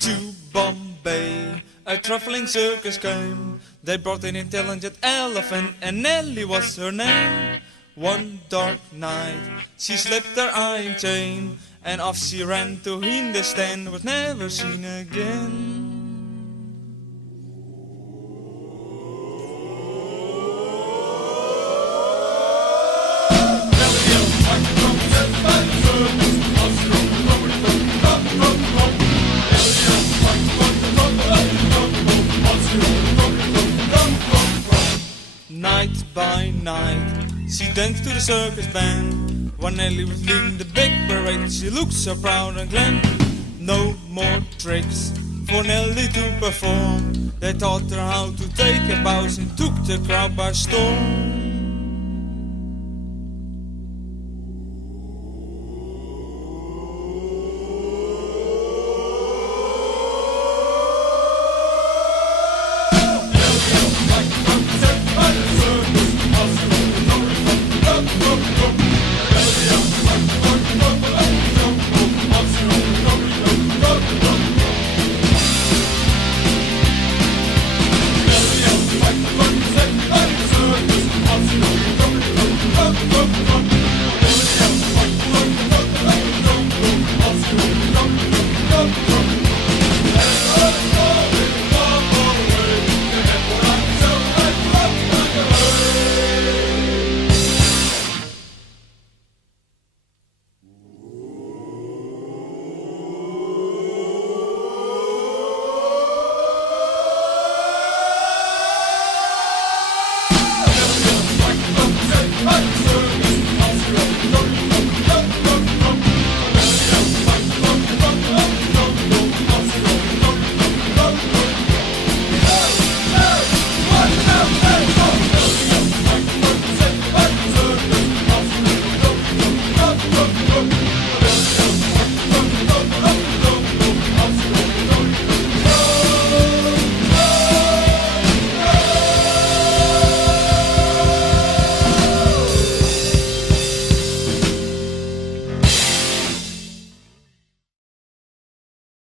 To Bombay, a traveling circus came. They brought an intelligent elephant, and Nellie was her name. One dark night, she slipped her iron chain, and off she ran to Hindustan, was never seen again. Night by night, she danced to the circus band. When Nellie was leading the big parade, she looked so proud and glam. No more tricks for Nellie to perform. They taught her how to take a bow and took the crowd by storm.